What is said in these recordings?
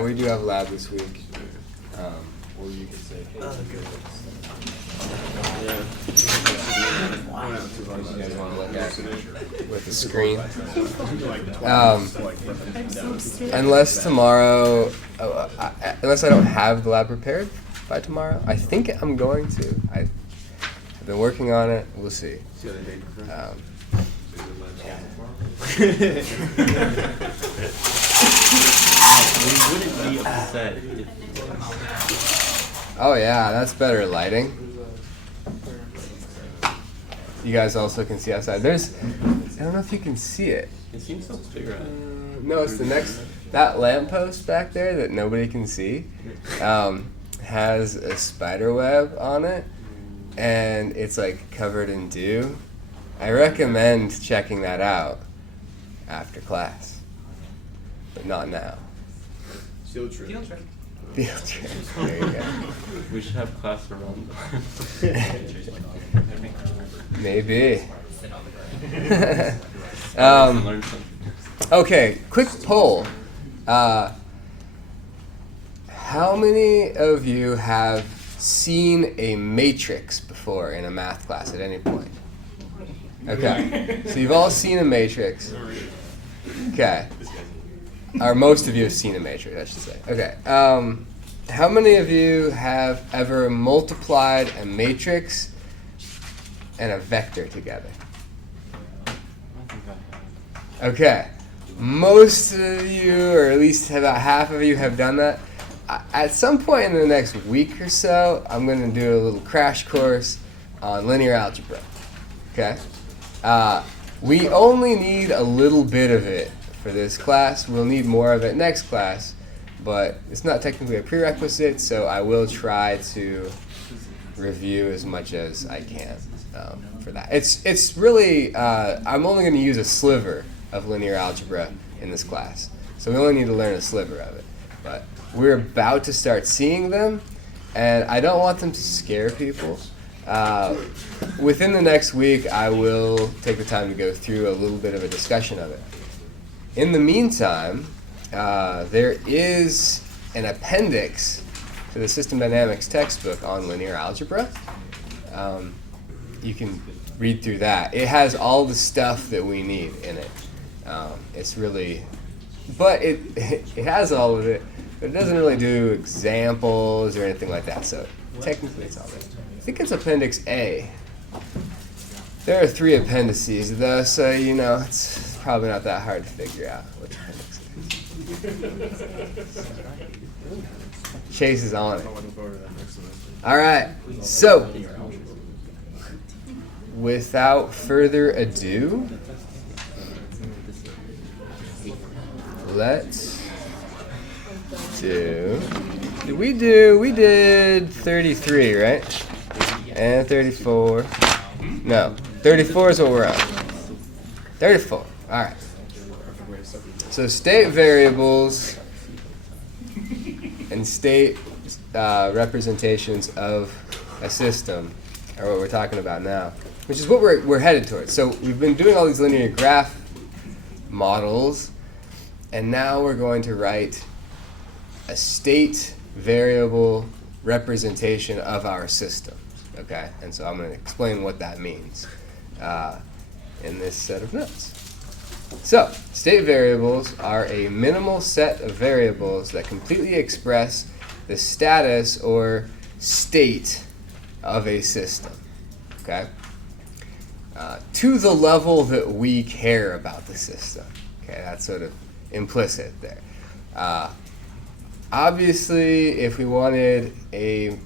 We do have lab this week. Or you could say, hey, you guys want to look at with the screen. Unless tomorrow, unless I don't have the lab prepared by tomorrow, I think I'm going to. I've been working on it. We'll see. We wouldn't be upset if... Oh yeah, that's better lighting. You guys also can see outside. There's, I don't know if you can see it. It seems so bigger. No, it's the next, that lamppost back there that nobody can see, has a spider web on it, and it's like covered in dew. I recommend checking that out after class, but not now. Field trip. Field trip. There you go. We should have class around. Maybe. Okay, quick poll. How many of you have seen a matrix before in a math class at any point? Okay, so you've all seen a matrix. Okay. Or most of you have seen a matrix, I should say. Okay. How many of you have ever multiplied a matrix and a vector together? Okay. Most of you, or at least about half of you, have done that. At some point in the next week or so, I'm going to do a little crash course on linear algebra. Okay? We only need a little bit of it for this class. We'll need more of it next class, but it's not technically a prerequisite, so I will try to review as much as I can for that. It's really, I'm only going to use a sliver of linear algebra in this class, so we only need to learn a sliver of it. But we're about to start seeing them, and I don't want them to scare people. Within the next week, I will take the time to go through a little bit of a discussion of it. In the meantime, there is an appendix to the System Dynamics textbook on linear algebra. You can read through that. It has all the stuff that we need in it. It's really, but it has all of it, but it doesn't really do examples or anything like that. So technically it's all there. I think it's Appendix A. There are 3 appendices though, so you know it's probably not that hard to figure out which appendix it is. Chase is on it. All right, so without further ado, let's do. We did 33, right? And 34. No, 34 is what we're on. 34. All right. So state variables and state representations of a system are what we're talking about now, which is what we're headed towards. So we've been doing all these linear graph models, and now we're going to write a state variable representation of our system. Okay, and so I'm going to explain what that means in this set of notes. So, state variables are a minimal set of variables that completely express the status or state of a system. Okay, to the level that we care about the system. Okay, that's sort of implicit there. Obviously, if we wanted a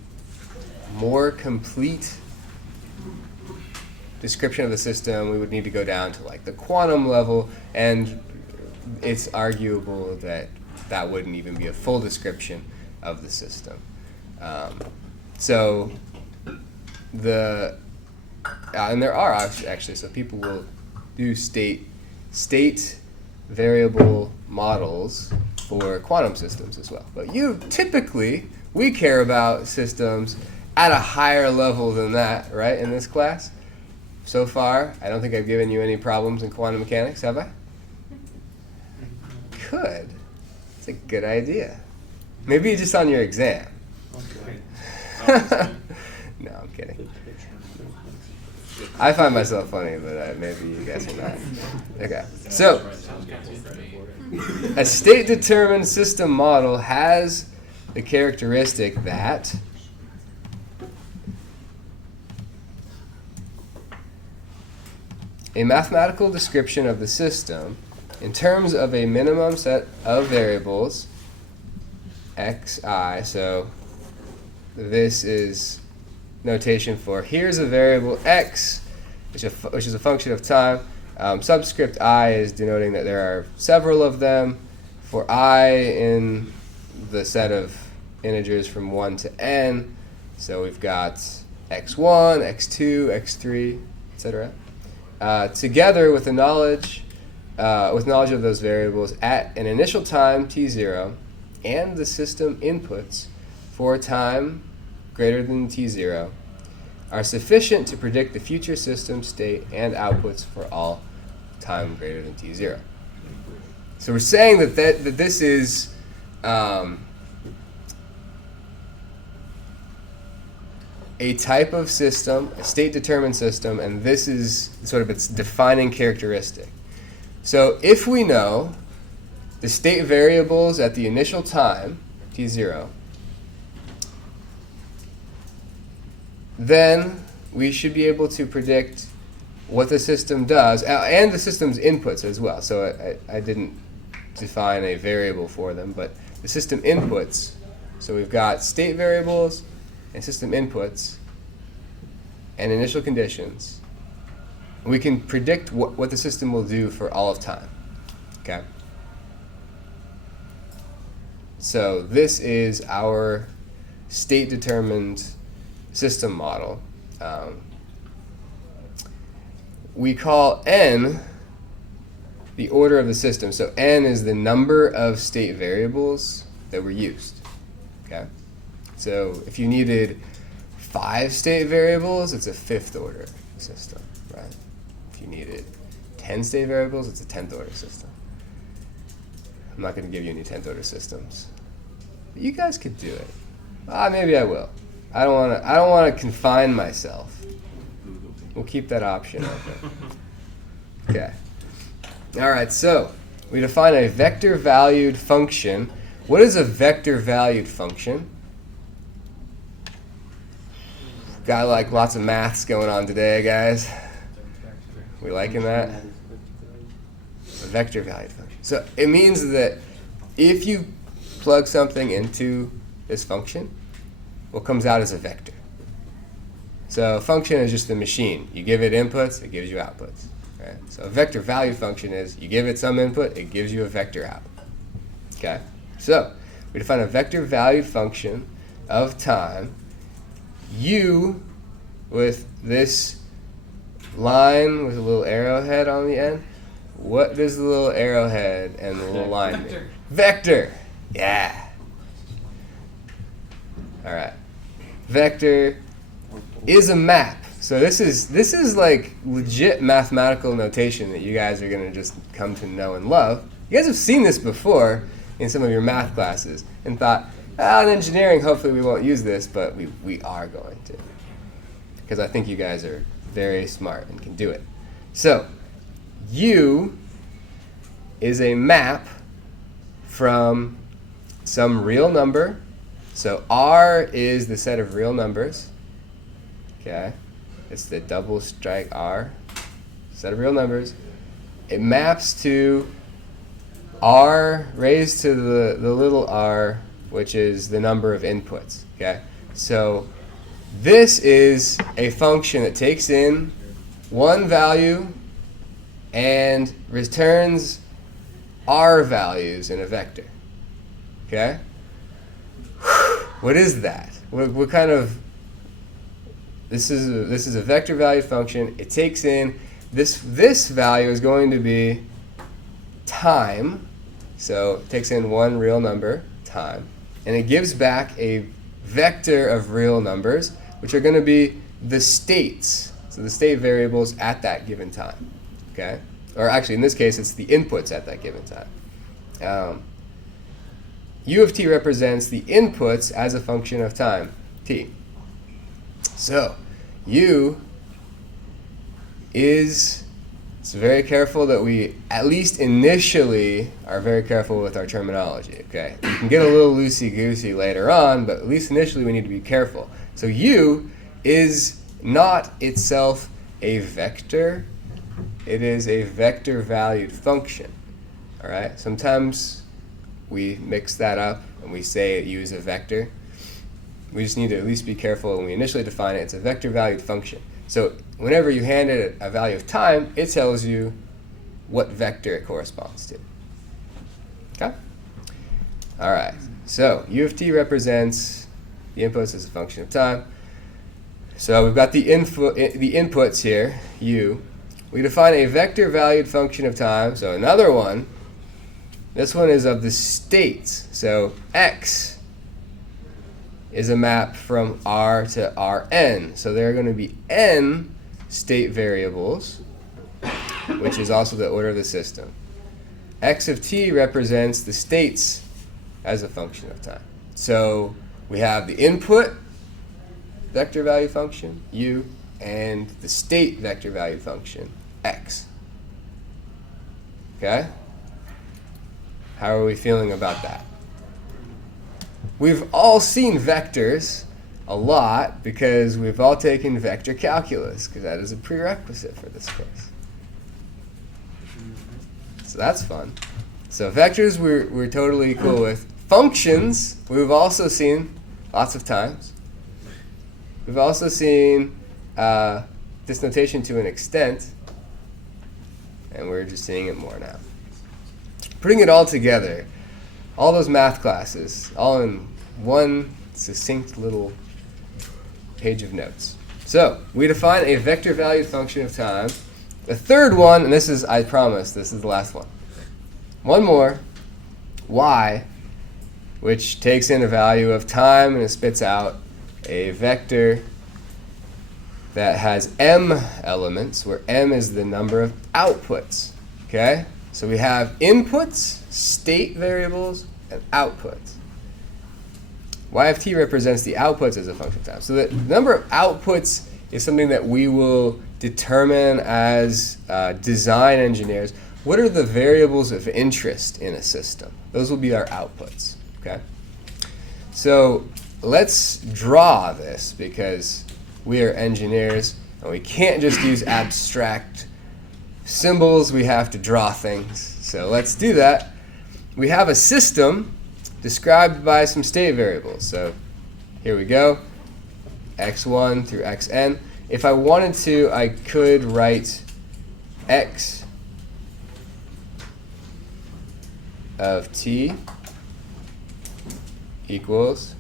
more complete description of the system, we would need to go down to like the quantum level, and it's arguable that that wouldn't even be a full description of the system. So and there are actually, so people will do state variable models for quantum systems as well. But we care about systems at a higher level than that, right, in this class? So far, I don't think I've given you any problems in quantum mechanics, have I? Good. It's a good idea. Maybe just on your exam. Okay. No, I'm kidding. I find myself funny, but maybe you guys are not. Okay. So, a state-determined system model has the characteristic that a mathematical description of the system in terms of a minimum set of variables xi, so this is notation for here's a variable x, which is a function of time. Subscript I is denoting that there are several of them. For I in the set of integers from 1 to n, so we've got x1, x2, x3, etc. Together with the knowledge of those variables at an initial time t0 and the system inputs for time greater than t0 are sufficient to predict the future system state and outputs for all time greater than t0. So we're saying that this is a type of system, a state-determined system, and this is sort of its defining characteristic. So if we know the state variables at the initial time, t0, then we should be able to predict what the system does, and the system's inputs as well. So I didn't define a variable for them, but the system inputs. So we've got state variables and system inputs and initial conditions. We can predict what the system will do for all of time. Okay? So this is our state-determined system model. We call n the order of the system. So n is the number of state variables that were used. Okay? So if you needed 5 state variables, it's a 5th order system, right? If you needed 10 state variables, it's a 10th order system. I'm not going to give you any 10th order systems. But you guys could do it. Maybe I will. I don't want to confine myself. We'll keep that option open. Okay. All right, so we define a vector-valued function. What is a vector-valued function? Got like lots of maths going on today, guys. We liking that? A vector-valued function. So it means that if you plug something into this function, what comes out is a vector. So a function is just a machine. You give it inputs, it gives you outputs. Right? So a vector value function is you give it some input, it gives you a vector out. Okay? So we define a vector valued function of time. U with this line with a little arrowhead on the end. What does the little arrowhead and the little line mean? Vector. Yeah. All right. Vector is a map. So this is like legit mathematical notation that you guys are going to just come to know and love. You guys have seen this before in some of your math classes and thought, in engineering, hopefully we won't use this, but we are going to. Because I think you guys are very smart and can do it. So, U is a map from some real number. So R is the set of real numbers. Okay? It's the double strike R. Set of real numbers. It maps to R raised to the little r, which is the number of inputs. Okay? So this is a function that takes in one value and returns R values in a vector. Okay? What is that? What kind of... This is a vector valued function. It takes in this value is going to be time. So it takes in one real number, time, and it gives back a vector of real numbers, which are going to be the states. So the state variables at that given time. Okay? Or actually, in this case, it's the inputs at that given time. U of t represents the inputs as a function of time, t. So, U is, it's very careful that we, at least initially, are very careful with our terminology, okay? You can get a little loosey-goosey later on, but at least initially we need to be careful. So U is not itself a vector. It is a vector-valued function, all right? Sometimes we mix that up and we say U is a vector. We just need to at least be careful when we initially define it. It's a vector-valued function. So whenever you hand it a value of time, it tells you what vector it corresponds to. Okay? All right. So U of t represents the inputs as a function of time. So we've got the inputs here, U. We define a vector-valued function of time. So another one. This one is of the states. So x is a map from R to Rn. So there are going to be n state variables, which is also the order of the system. X of t represents the states as a function of time. So we have the input vector value function, U, and the state vector value function, X. Okay? How are we feeling about that? We've all seen vectors a lot because we've all taken vector calculus, because that is a prerequisite for this course. So that's fun. So vectors we're totally cool with. Functions we've also seen lots of times. We've also seen this notation to an extent, and we're just seeing it more now. Putting it all together, all those math classes, all in one succinct little page of notes. So, we define a vector valued function of time. The third one, and this is, I promise, this is the last one. One more, y, which takes in a value of time and it spits out a vector that has m elements, where m is the number of outputs. Okay? So we have inputs, state variables, and outputs. Y of t represents the outputs as a function of time. So the number of outputs is something that we will determine as design engineers. What are the variables of interest in a system? Those will be our outputs. Okay? So let's draw this, because we are engineers and we can't just use abstract symbols. We have to draw things. So let's do that. We have a system described by some state variables. So here we go, x1 through xn. If I wanted to, I could write x of t equals,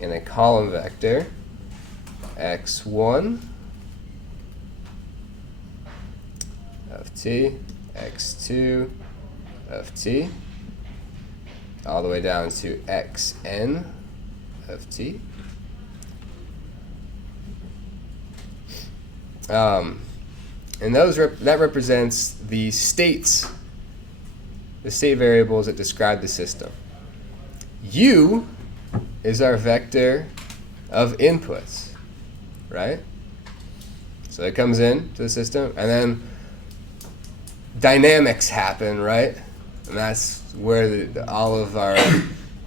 in a column vector, x1 of t, x2 of t, all the way down to xn of t. And that represents the states, the state variables that describe the system. U is our vector of inputs, right? So it comes in to the system, and then dynamics happen, right? And that's where all of our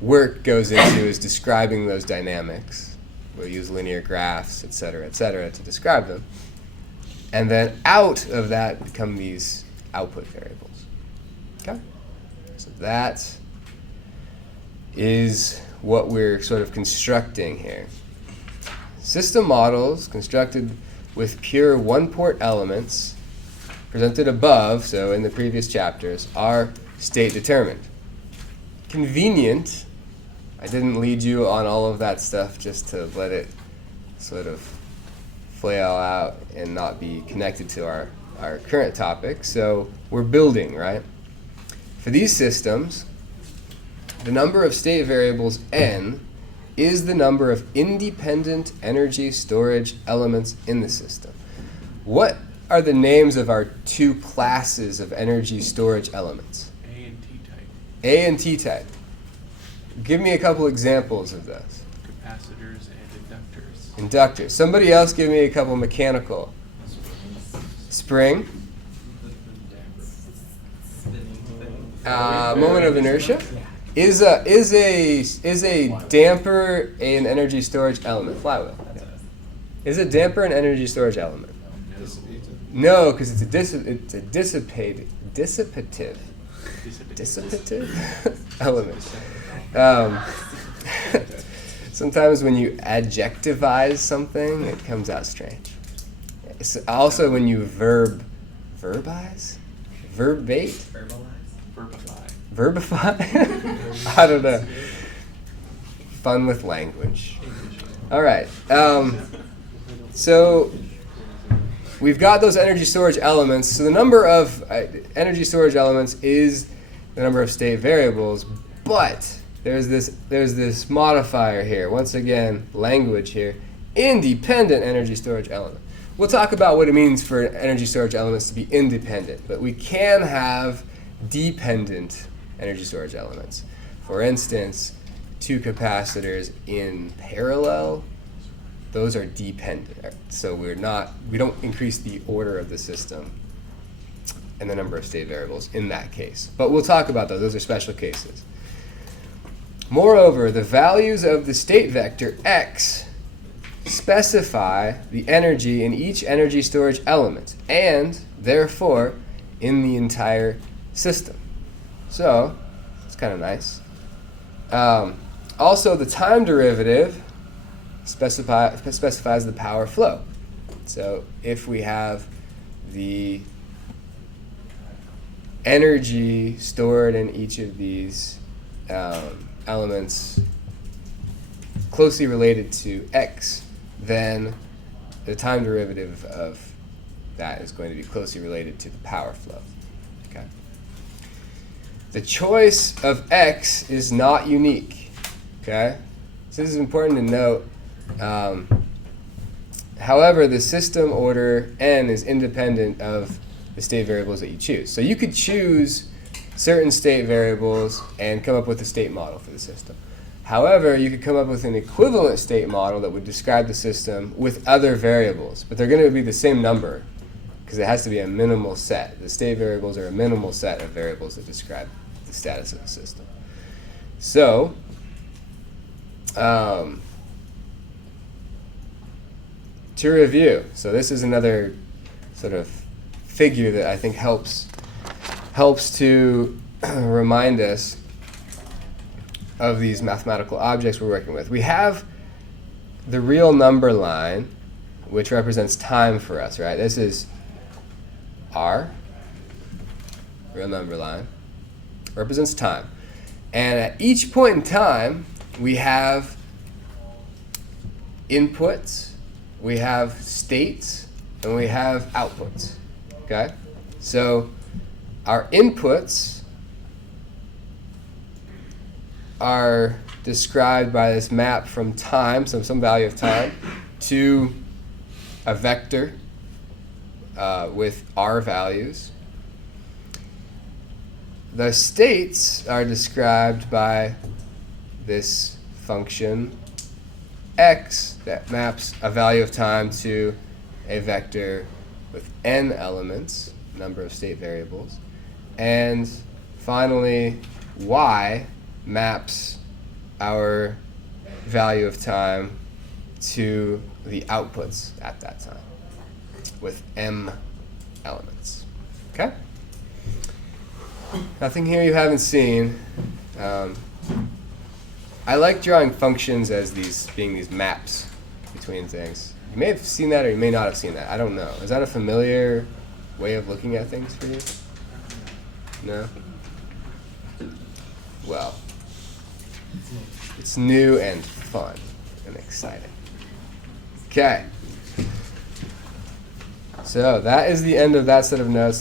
work goes into, is describing those dynamics. We'll use linear graphs, et cetera, to describe them. And then out of that come these output variables. Okay? So that is what we're sort of constructing here. System models constructed with pure one-port elements presented above, so in the previous chapters, are state determined. Convenient. I didn't lead you on all of that stuff just to let it sort of flail out and not be connected to our current topic. So we're building, right? For these systems, the number of state variables n is the number of independent energy storage elements in the system. What are the names of our two classes of energy storage elements? A and T type. A and T type. Give me a couple examples of those. Capacitors and inductors. Inductors. Somebody else give me a couple mechanical. Spring. Moment of inertia. Is a damper an energy storage element? Flywheel. Is a damper an energy storage element? No, because it's a dissipative element. Sometimes when you adjectivize something, it comes out strange. It's also when you verbate, verbify. I don't know. Fun with language. All right. So we've got those energy storage elements. So the number of energy storage elements is the number of state variables, but there's this modifier here. Once again, language here. Independent energy storage element. We'll talk about what it means for energy storage elements to be independent, but we can have dependent energy storage elements. For instance, two capacitors in parallel, those are dependent. So we don't increase the order of the system and the number of state variables in that case. But we'll talk about those. Those are special cases. Moreover, the values of the state vector x specify the energy in each energy storage element and, therefore, in the entire system. So, it's kind of nice. Also, the time derivative specifies the power flow. So, if we have the energy stored in each of these elements closely related to x, then the time derivative of that is going to be closely related to the power flow. Okay. The choice of x is not unique. Okay. So this is important to note. However, the system order n is independent of the state variables that you choose. So you could choose certain state variables and come up with a state model for the system. However, you could come up with an equivalent state model that would describe the system with other variables, but they're going to be the same number because it has to be a minimal set. The state variables are a minimal set of variables that describe the status of the system. So, to review, so this is another sort of figure that I think helps to remind us of these mathematical objects we're working with. We have the real number line, which represents time for us, right? This is R, real number line, represents time. And at each point in time, we have inputs, we have states, and we have outputs, okay? So our inputs are described by this map from time, so some value of time, to a vector with R values. The states are described by this function x that maps a value of time to a vector with n elements, number of state variables. And finally, y maps our value of time to the outputs at that time with m elements. Okay? Nothing here you haven't seen. I like drawing functions as being these maps between things. You may have seen that or you may not have seen that. I don't know. Is that a familiar way of looking at things for you? No? Well, it's new and fun and exciting. Okay. So that is the end of that set of notes.